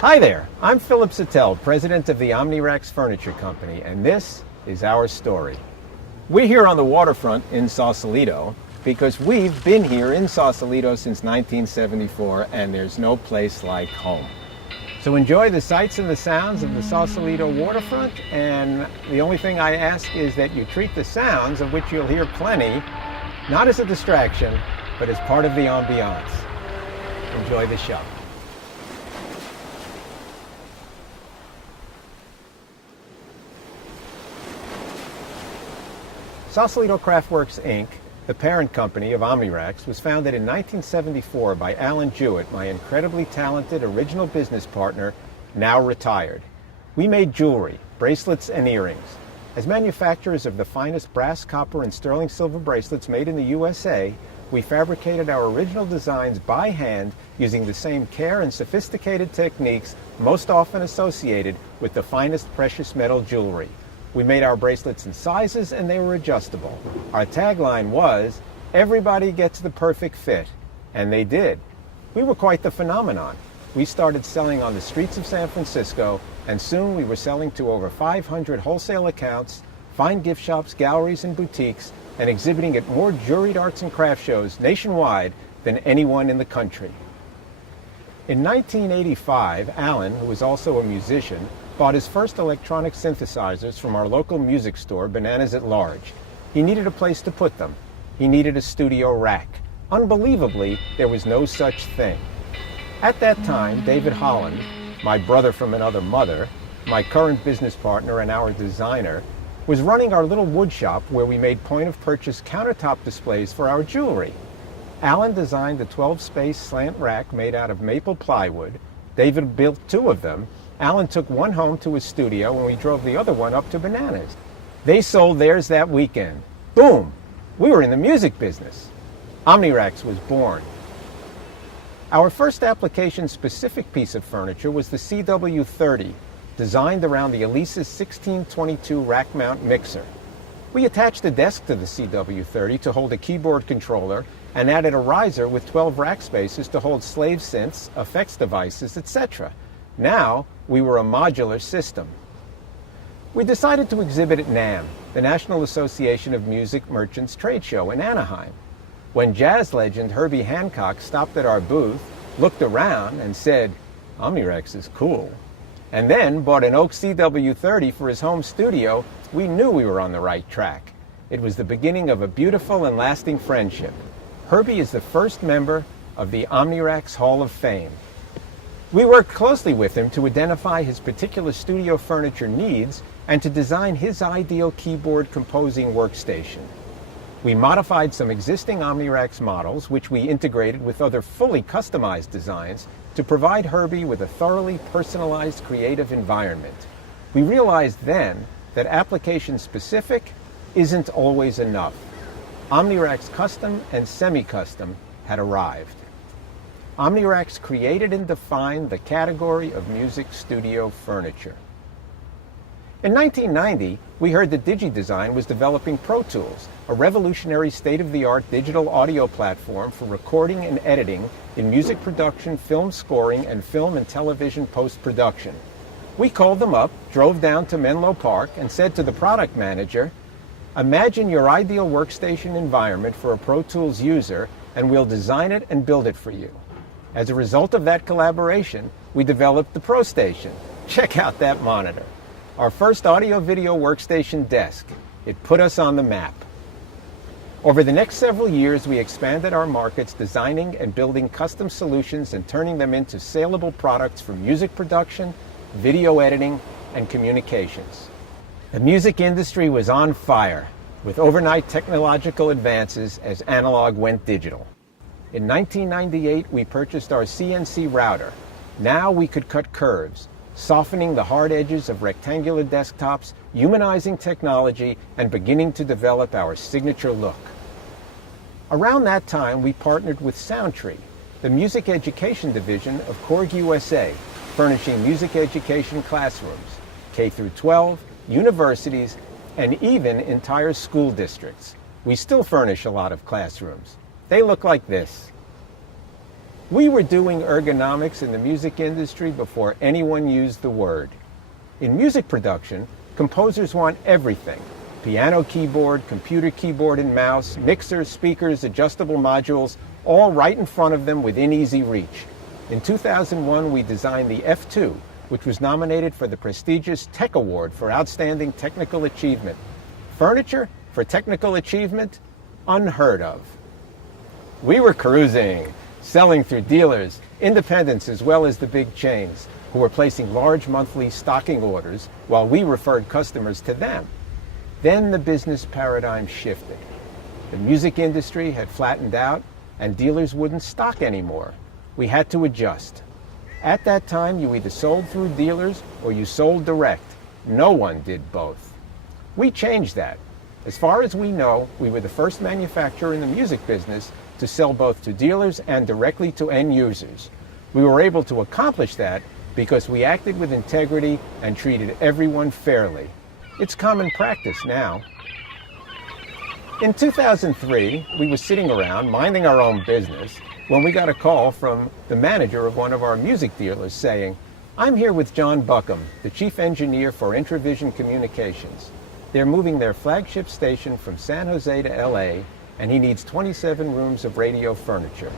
Hi there, I'm Philip Sattel, president of the Omnirax Furniture Company, and this is our story. We're here on the waterfront in Sausalito because we've been here in Sausalito since 1974, and there's no place like home. So enjoy the sights and the sounds of the Sausalito waterfront, and the only thing I ask is that you treat the sounds, of which you'll hear plenty, not as a distraction, but as part of the ambiance. Enjoy the show. Sausalito Craftworks, Inc., the parent company of Omnirax, was founded in 1974 by Alan Jewett, my incredibly talented original business partner, now retired. We made jewelry, bracelets, and earrings. As manufacturers of the finest brass, copper, and sterling silver bracelets made in the USA, we fabricated our original designs by hand using the same care and sophisticated techniques most often associated with the finest precious metal jewelry. We made our bracelets in sizes, and they were adjustable. Our tagline was, "Everybody gets the perfect fit." And they did. We were quite the phenomenon. We started selling on the streets of San Francisco, and soon we were selling to over 500 wholesale accounts, fine gift shops, galleries, and boutiques, and exhibiting at more juried arts and craft shows nationwide than anyone in the country. In 1985, Alan, who was also a musician, bought his first electronic synthesizers from our local music store, Bananas at Large. He needed a place to put them. He needed a studio rack. Unbelievably, there was no such thing. At that time, David Holland, my brother from another mother, my current business partner and our designer, was running our little wood shop where we made point-of-purchase countertop displays for our jewelry. Alan designed the 12-space slant rack made out of maple plywood. David built two of them. Alan took one home to his studio, and we drove the other one up to Bananas. They sold theirs that weekend. Boom! We were in the music business. Omnirax was born. Our first application-specific piece of furniture was the CW30, designed around the Elisa's 1622 rack-mount mixer. We attached a desk to the CW30 to hold a keyboard controller and added a riser with 12 rack spaces to hold slave synths, effects devices, etc. Now, we were a modular system. We decided to exhibit at NAMM, the National Association of Music Merchants trade show in Anaheim. When jazz legend Herbie Hancock stopped at our booth, looked around, and said, "Omnirax is cool," and then bought an Oak CW30 for his home studio, we knew we were on the right track. It was the beginning of a beautiful and lasting friendship. Herbie is the first member of the Omnirax Hall of Fame. We worked closely with him to identify his particular studio furniture needs and to design his ideal keyboard composing workstation. We modified some existing Omnirax models, which we integrated with other fully customized designs to provide Herbie with a thoroughly personalized creative environment. We realized then that application-specific isn't always enough. Omnirax Custom and Semi-Custom had arrived. Omnirax created and defined the category of music studio furniture. In 1990, we heard that DigiDesign was developing Pro Tools, a revolutionary state-of-the-art digital audio platform for recording and editing in music production, film scoring, and film and television post-production. We called them up, drove down to Menlo Park, and said to the product manager, "Imagine your ideal workstation environment for a Pro Tools user, and we'll design it and build it for you." As a result of that collaboration, we developed the ProStation. Check out that monitor. Our first audio-video workstation desk. It put us on the map. Over the next several years, we expanded our markets, designing and building custom solutions and turning them into saleable products for music production, video editing, and communications. The music industry was on fire, with overnight technological advances as analog went digital. In 1998, we purchased our CNC router. Now we could cut curves, softening the hard edges of rectangular desktops, humanizing technology, and beginning to develop our signature look. Around that time, we partnered with Soundtree, the music education division of Korg USA, furnishing music education classrooms, K through 12, universities, and even entire school districts. We still furnish a lot of classrooms. They look like this. We were doing ergonomics in the music industry before anyone used the word. In music production, composers want everything: piano keyboard, computer keyboard and mouse, mixers, speakers, adjustable modules, all right in front of them within easy reach. In 2001, we designed the F2, which was nominated for the prestigious Tech Award for Outstanding Technical Achievement. Furniture for technical achievement? Unheard of. We were cruising, selling through dealers, independents as well as the big chains, who were placing large monthly stocking orders while we referred customers to them. Then the business paradigm shifted. The music industry had flattened out and dealers wouldn't stock anymore. We had to adjust. At that time, you either sold through dealers or you sold direct. No one did both. We changed that. As far as we know, we were the first manufacturer in the music business to sell both to dealers and directly to end users. We were able to accomplish that because we acted with integrity and treated everyone fairly. It's common practice now. In 2003, we were sitting around minding our own business when we got a call from the manager of one of our music dealers saying, "I'm here with John Buckham, the chief engineer for Intravision Communications. They're moving their flagship station from San Jose to LA, and he needs 27 rooms of radio furniture.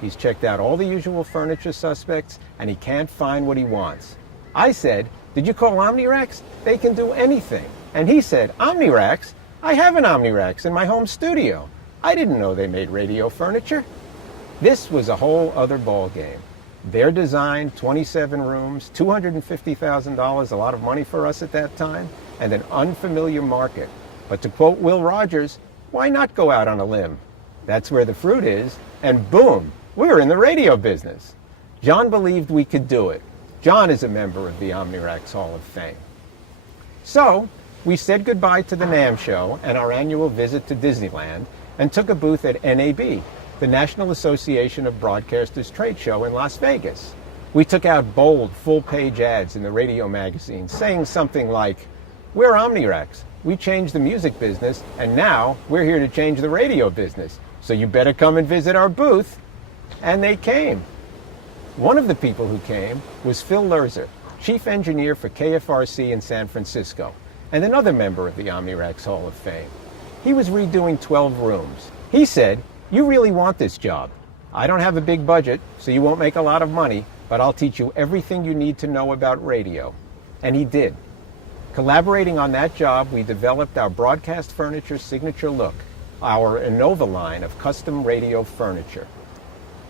He's checked out all the usual furniture suspects, and he can't find what he wants." I said, "Did you call Omnirax? They can do anything." And he said, "Omnirax? I have an Omnirax in my home studio. I didn't know they made radio furniture." This was a whole other ballgame. Their design, 27 rooms, $250,000, a lot of money for us at that time, and an unfamiliar market. But to quote Will Rogers, why not go out on a limb? That's where the fruit is, and boom, we're in the radio business. John believed we could do it. John is a member of the Omnirax Hall of Fame. So, we said goodbye to the NAMM show and our annual visit to Disneyland and took a booth at NAB, the National Association of Broadcasters trade show in Las Vegas. We took out bold, full-page ads in the radio magazine saying something like, "We're Omnirax. We changed the music business, and now we're here to change the radio business. So you better come and visit our booth." And they came. One of the people who came was Phil Lerzer, chief engineer for KFRC in San Francisco, and another member of the Omnirax Hall of Fame. He was redoing 12 rooms. He said, "You really want this job. I don't have a big budget, so you won't make a lot of money, but I'll teach you everything you need to know about radio." And he did. Collaborating on that job, we developed our broadcast furniture signature look, our Innova line of custom radio furniture.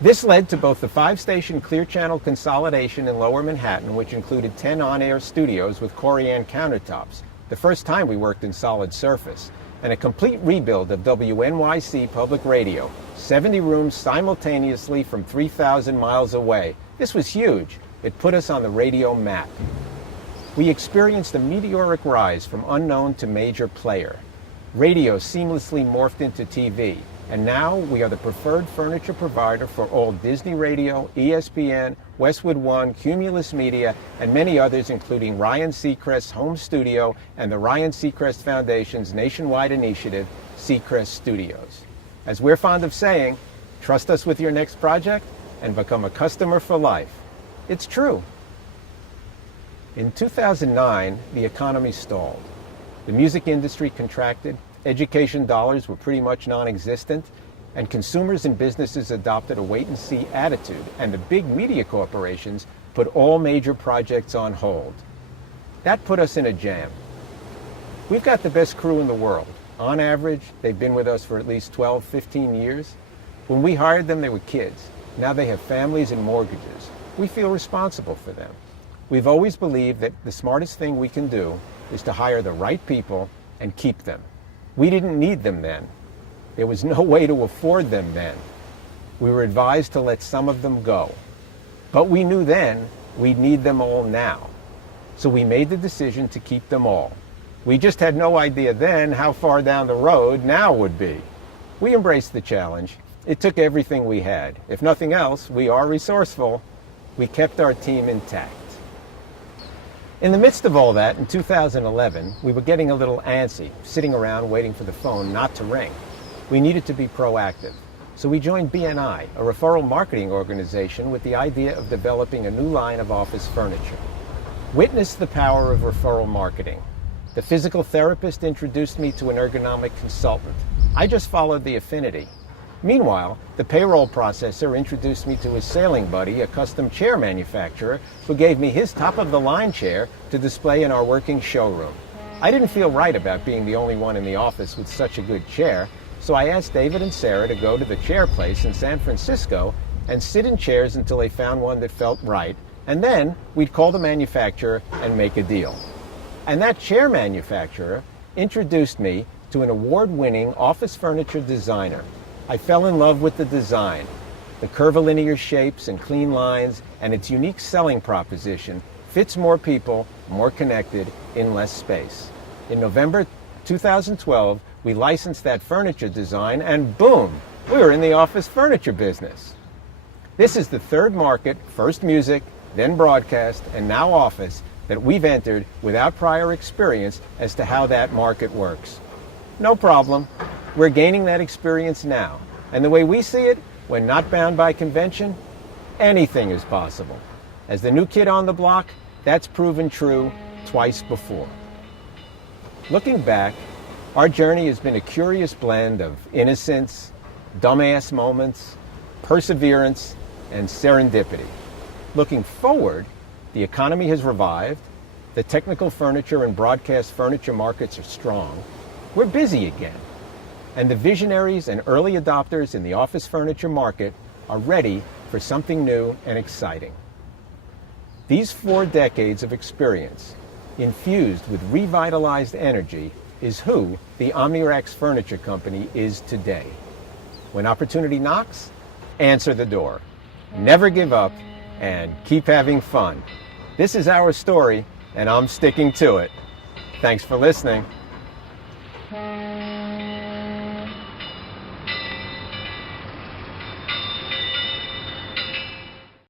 This led to both the 5-station Clear Channel consolidation in Lower Manhattan, which included 10 on-air studios with Corian countertops, the first time we worked in solid surface, and a complete rebuild of WNYC Public Radio, 70 rooms simultaneously from 3,000 miles away. This was huge. It put us on the radio map. We experienced a meteoric rise from unknown to major player. Radio seamlessly morphed into TV, and now we are the preferred furniture provider for all Disney Radio, ESPN, Westwood One, Cumulus Media, and many others, including Ryan Seacrest's home studio and the Ryan Seacrest Foundation's nationwide initiative, Seacrest Studios. As we're fond of saying, trust us with your next project and become a customer for life. It's true. In 2009, the economy stalled. The music industry contracted, education dollars were pretty much non-existent, and consumers and businesses adopted a wait-and-see attitude, and the big media corporations put all major projects on hold. That put us in a jam. We've got the best crew in the world. On average, they've been with us for at least 12, 15 years. When we hired them, they were kids. Now they have families and mortgages. We feel responsible for them. We've always believed that the smartest thing we can do is to hire the right people and keep them. We didn't need them then. There was no way to afford them then. We were advised to let some of them go. But we knew then we'd need them all now. So we made the decision to keep them all. We just had no idea then how far down the road now would be. We embraced the challenge. It took everything we had. If nothing else, we are resourceful. We kept our team intact. In the midst of all that, in 2011, we were getting a little antsy, sitting around waiting for the phone not to ring. We needed to be proactive. So we joined BNI, a referral marketing organization with the idea of developing a new line of office furniture. Witness the power of referral marketing. The physical therapist introduced me to an ergonomic consultant. I just followed the affinity. Meanwhile, the payroll processor introduced me to his sailing buddy, a custom chair manufacturer, who gave me his top-of-the-line chair to display in our working showroom. I didn't feel right about being the only one in the office with such a good chair, so I asked David and Sarah to go to the chair place in San Francisco and sit in chairs until they found one that felt right, and then we'd call the manufacturer and make a deal. And that chair manufacturer introduced me to an award-winning office furniture designer. I fell in love with the design, the curvilinear shapes and clean lines, and its unique selling proposition fits more people, more connected, in less space. In November 2012, we licensed that furniture design, and boom, we were in the office furniture business. This is the third market, first music, then broadcast, and now office, that we've entered without prior experience as to how that market works. No problem. We're gaining that experience now. And the way we see it, when not bound by convention, anything is possible. As the new kid on the block, that's proven true twice before. Looking back, our journey has been a curious blend of innocence, dumbass moments, perseverance, and serendipity. Looking forward, the economy has revived, the technical furniture and broadcast furniture markets are strong, we're busy again, and the visionaries and early adopters in the office furniture market are ready for something new and exciting. These 4 decades of experience, infused with revitalized energy, is who the Omnirax Furniture Company is today. When opportunity knocks, answer the door. Never give up, and keep having fun. This is our story, and I'm sticking to it. Thanks for listening.